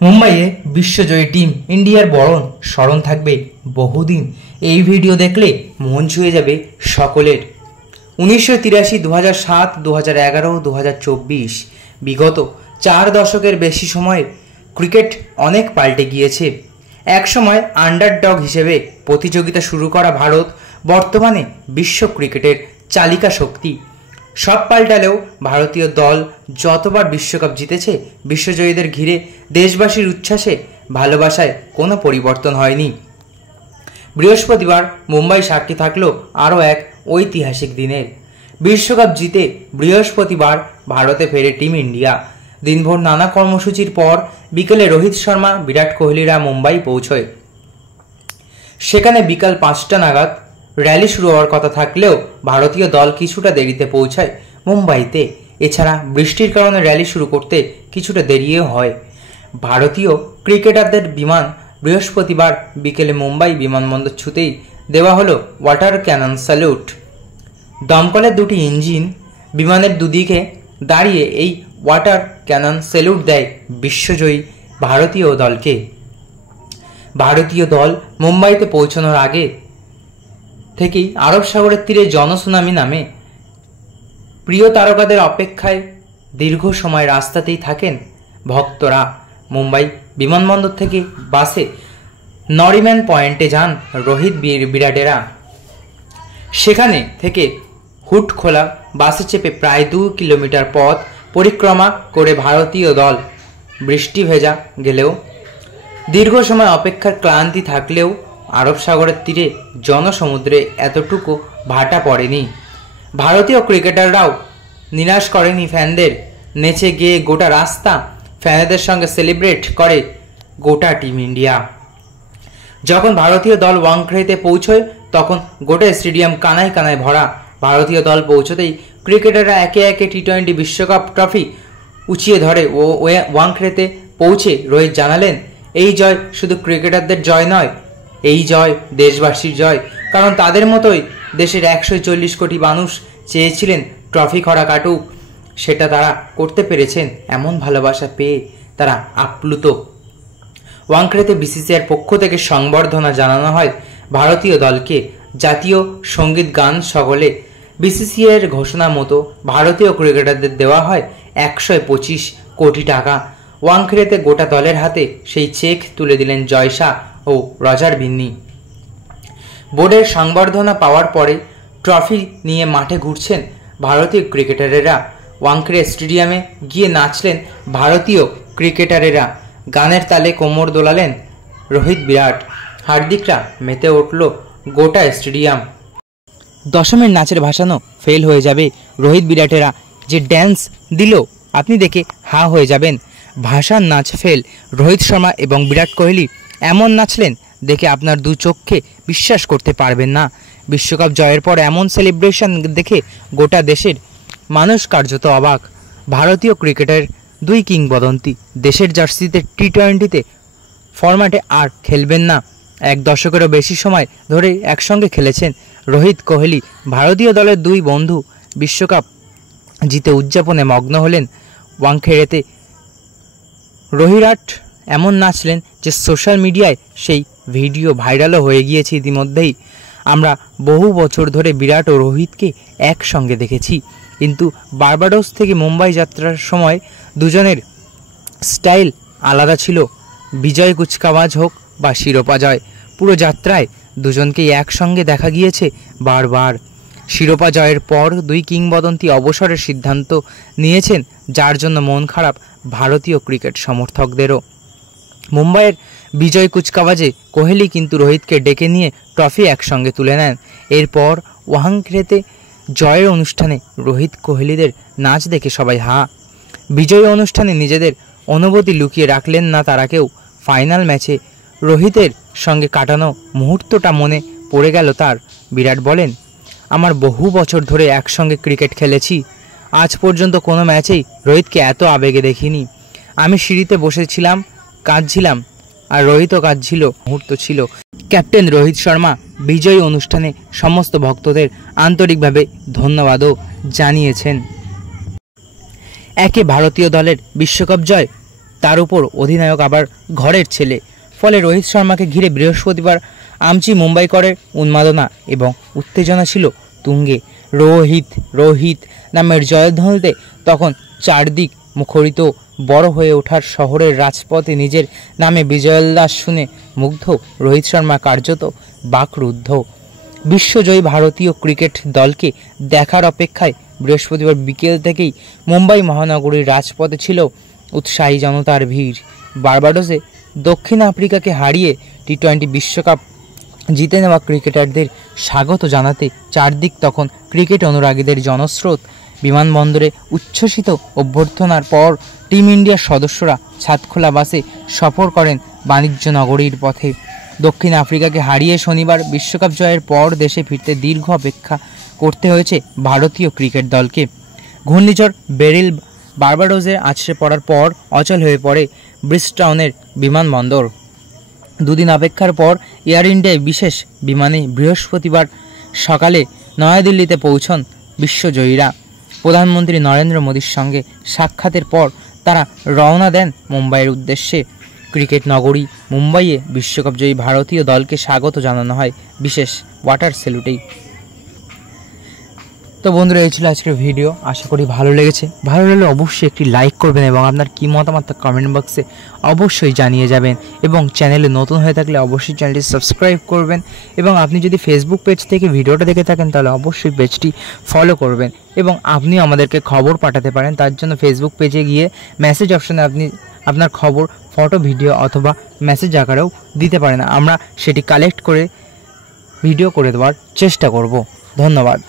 মুম্বাইয়ে বিশ্বজয়ী টিম ইন্ডিয়ার বরণ স্মরণ থাকবে বহুদিন। এই ভিডিও দেখলে মন ছুঁয়ে যাবে সকলের। 1983, 2007, 2011, 2024 বিগত 4 দশকের বেশি সময়ে ক্রিকেট অনেক পাল্টে গিয়েছে। একসময় আন্ডারডগ হিসেবে প্রতিযোগিতা শুরু করা ভারত বর্তমানে বিশ্ব ক্রিকেটের চালিকা শক্তি। সব পাল্টালেও ভারতীয় দল যতবার বিশ্বকাপ জিতেছে, বিশ্বজয়ীদের ঘিরে দেশবাসীর উচ্ছ্বাসে ভালোবাসায় কোনো পরিবর্তন হয়নি। বৃহস্পতিবার মুম্বাই সাক্ষী থাকলো আরও এক ঐতিহাসিক দিনের। বিশ্বকাপ জিতে বৃহস্পতিবার ভারতে ফেরে টিম ইন্ডিয়া। দিনভর নানা কর্মসূচির পর বিকেলে রোহিত শর্মা, বিরাট কোহলিরা মুম্বাই পৌঁছয়। সেখানে বিকাল 5টা নাগাদ র্যালি শুরু হওয়ার কথা থাকলেও ভারতীয় দল কিছুটা দেরিতে পৌঁছায় মুম্বাইতে। এছাড়া বৃষ্টির কারণে র্যালি শুরু করতে কিছুটা দেরিও হয়। ভারতীয় ক্রিকেটারদের বিমান বৃহস্পতিবার বিকেলে মুম্বাই বিমানবন্দর ছুতেই দেওয়া হলো ওয়াটার ক্যানন স্যালুট। দমকলের দুটি ইঞ্জিন বিমানের দুদিকে দাঁড়িয়ে এই ওয়াটার ক্যানন স্যালুট দেয় বিশ্বজয়ী ভারতীয় দলকে। ভারতীয় দল মুম্বাইতে পৌঁছানোর আগে থেকেই আরব সাগরের তীরে জনসুনামি নামে প্রিয় তারকাদের অপেক্ষায় দীর্ঘ সময় রাস্তাতেই থাকেন ভক্তরা। মুম্বাই বিমানবন্দর থেকে বাসে নরিম্যান পয়েন্টে যান রোহিত বিরাটেরা। সেখানে থেকে হুড খোলা বাসে চেপে প্রায় 2 কিলোমিটার পথ পরিক্রমা করে ভারতীয় দল বৃষ্টি ভেজা গেলেও দীর্ঘ সময় অপেক্ষার ক্লান্তি থাকলেও আরব সাগরের তীরে জনসমুদ্রে এতটুকু ভাটা পড়েনি। ভারতীয় ক্রিকেটাররাও নিরাশ করেনি ফ্যানদের। নেচে গিয়ে গোটা রাস্তা ফ্যানেদের সঙ্গে সেলিব্রেট করে গোটা টিম ইন্ডিয়া। যখন ভারতীয় দল ওয়াংখেড়েতে পৌঁছয় তখন গোটা স্টেডিয়াম কানায় কানায় ভরা। ভারতীয় দল পৌঁছতেই ক্রিকেটাররা একে একে টি-20 বিশ্বকাপ ট্রফি উঁচিয়ে ধরে ও ওয়াংখেড়েতে পৌঁছে রোহিত জানালেন, এই জয় শুধু ক্রিকেটারদের জয় নয়, এই জয় দেশবাসীর জয়। কারণ তাদের মতোই দেশের 140 কোটি মানুষ চেয়েছিলেন ট্রফি খরা কাটুক, সেটা তারা করতে পেরেছেন। এমন ভালোবাসা পেয়ে তারা আপ্লুত। ওয়াংখেড়েতে বিসিসিআইয়ের পক্ষ থেকে সংবর্ধনা জানানো হয় ভারতীয় দলকে। জাতীয় সঙ্গীত গান সকলে বিসিসিআইয়ের ঘোষণা মতো ভারতীয় ক্রিকেটারদের দেওয়া হয় 125 কোটি টাকা। ওয়াংখেড়েতে গোটা দলের হাতে সেই চেক তুলে দিলেন জয় শাহ ও রজার বিন্নি। বোর্ডের সংবর্ধনা পাওয়ার পরে ট্রফি নিয়ে মাঠে ঘুরছেন ভারতীয় ক্রিকেটারেরা। ওয়াংখেড়ে স্টেডিয়ামে গিয়ে নাচলেন ভারতীয় ক্রিকেটারেরা। গানের তালে কোমর দোলালেন রোহিত, বিরাট। হার্দিকরা মেতে উঠল গোটা স্টেডিয়াম। দশমের নাচের ভাসানো ফেল হয়ে যাবে। রোহিত বিরাটেরা যে ড্যান্স দিল আপনি দেখে হা হয়ে যাবেন। ভাসান নাচ ফেল। রোহিত শর্মা এবং বিরাট কোহলি এমন নাচলেন দেখে আপনার দু চোখে বিশ্বাস করতে পারবেন না। বিশ্বকাপ জয়ের পর এমন সেলিব্রেশন দেখে গোটা দেশের মানুষ কার্যত অবাক। ভারতীয় ক্রিকেটের 2 কিংবদন্তি দেশের জার্সিতে টি-20তে ফরম্যাটে আর খেলবেন না। 1 দশকেরও বেশি সময় ধরে একসঙ্গে খেলেছেন রোহিত, কোহলি। ভারতীয় দলের 2 বন্ধু বিশ্বকাপ জিতে উদযাপনে মগ্ন হলেন ওয়াংখেড়েতে। রোহিরাট এমন নাচলেন যে সোশ্যাল মিডিয়ায় সেই ভিডিও ভাইরালও হয়ে গিয়েছে ইতিমধ্যেই। আমরা বহু বছর ধরে বিরাট ও রোহিতকে একসঙ্গে দেখেছি, কিন্তু বার্বাডোস থেকে মুম্বাই যাত্রার সময় দুজনের স্টাইল আলাদা ছিল। বিজয় কুচকাওয়াজ হোক বা শিরোপা জয়, পুরো যাত্রায় দুজনকেই একসঙ্গে দেখা গিয়েছে বারবার। শিরোপা জয়ের পর 2 কিংবদন্তি অবসরের সিদ্ধান্ত নিয়েছেন, যার জন্য মন খারাপ ভারতীয় ক্রিকেট সমর্থকদেরও। মুম্বাইয়ের বিজয় কুচকাওয়াজে কোহলি কিন্তু রোহিতকে ডেকে নিয়ে ট্রফি একসঙ্গে তুলে নেন। এরপর ওয়াংখেড়েতে জয়ের অনুষ্ঠানে রোহিত কোহলিদের নাচ দেখে সবাই হা। বিজয়ী অনুষ্ঠানে নিজেদের অনুভূতি লুকিয়ে রাখলেন না তারা কেউ। ফাইনাল ম্যাচে রোহিতের সঙ্গে কাটানো মুহূর্তটা মনে পড়ে গেল তার। বিরাট বলেন, আমার বহু বছর ধরে একসঙ্গে ক্রিকেট খেলেছি, আজ পর্যন্ত কোনো ম্যাচেই রোহিতকে এত আবেগে দেখিনি। আমি সিঁড়িতে বসেছিলাম, কাঁদছিলাম, আর রোহিতও কাঁদছিল। মুহূর্ত ছিল। ক্যাপ্টেন রোহিত শর্মা বিজয়ী অনুষ্ঠানে সমস্ত ভক্তদের আন্তরিকভাবে ধন্যবাদও জানিয়েছেন। একে ভারতীয় দলের বিশ্বকাপ জয়, তার উপর অধিনায়ক আবার ঘরের ছেলে। ফলে রোহিত শর্মাকে ঘিরে বৃহস্পতিবার আমচি মুম্বাই করে উন্মাদনা এবং উত্তেজনা ছিল তুঙ্গে। রোহিত রোহিত নামের জয়ধ্বনিতে তখন চারদিক মুখরিত। বড় হয়ে ওঠার শহরের রাজপথে নিজের নামে বিজয়োল্লাস শুনে মুগ্ধ রোহিত শর্মা কার্যত বাকরুদ্ধ। বিশ্বজয়ী ভারতীয় ক্রিকেট দলকে দেখার অপেক্ষায় বৃহস্পতিবার বিকেল থেকেই মুম্বাই মহানগরীর রাজপথে ছিল উৎসাহী জনতার ভিড়। বার্বাডোসে দক্ষিণ আফ্রিকাকে হারিয়ে টি-20 বিশ্বকাপ জিতে নেওয়া ক্রিকেটারদের স্বাগত জানাতে চারদিক তখন ক্রিকেট অনুরাগীদের জনস্রোত। বিমানবন্দরে উচ্ছ্বসিত অভ্যর্থনার পর টিম ইন্ডিয়ার সদস্যরা ছাদখোলা বাসে সফর করেন বাণিজ্য নগরীর পথে। দক্ষিণ আফ্রিকাকে হারিয়ে শনিবার বিশ্বকাপ জয়ের পর দেশে ফিরতে দীর্ঘ অপেক্ষা করতে হয়েছে ভারতীয় ক্রিকেট দলকে। ঘূর্ণিঝড় বেরিল বার্বাডোসে আছড়ে পড়ার পর অচল হয়ে পড়ে ব্রিজটাউনের বিমানবন্দর। দুদিন অপেক্ষার পর এয়ার ইন্ডিয়ায় বিশেষ বিমানে বৃহস্পতিবার সকালে নয়াদিল্লিতে পৌঁছন বিশ্বজয়ীরা। প্রধানমন্ত্রী নরেন্দ্র মোদীর সঙ্গে সাক্ষাতের পর তারা রওনা দেন মুম্বাইয়ের উদ্দেশ্যে। ক্রিকেট নগরী মুম্বাইয়ে বিশ্বকাপ জয়ী ভারতীয় দলকে স্বাগত জানানো হয় বিশেষ ওয়াটার স্যালুটেই। তো বন্ধুরা, এই ছিল আজকের ভিডিও। আশা করি ভালো লেগেছে। ভালো লাগলে অবশ্যই একটি লাইক করবেন এবং আপনার কী মতামত কমেন্ট বক্সে অবশ্যই জানিয়ে যাবেন। এবং চ্যানেলে নতুন হয়ে থাকলে অবশ্যই চ্যানেলটি সাবস্ক্রাইব করবেন। এবং আপনি যদি ফেসবুক পেজ থেকে ভিডিওটা দেখে থাকেন তাহলে অবশ্যই পেজটি ফলো করবেন। এবং আপনিও আমাদেরকে খবর পাঠাতে পারেন। তার জন্য ফেসবুক পেজে গিয়ে মেসেজ অপশানে আপনি আপনার খবর ফটো, ভিডিও অথবা মেসেজ আকারেও দিতে পারেন। আমরা সেটি কালেক্ট করে ভিডিও করে দেওয়ার চেষ্টা করব। ধন্যবাদ।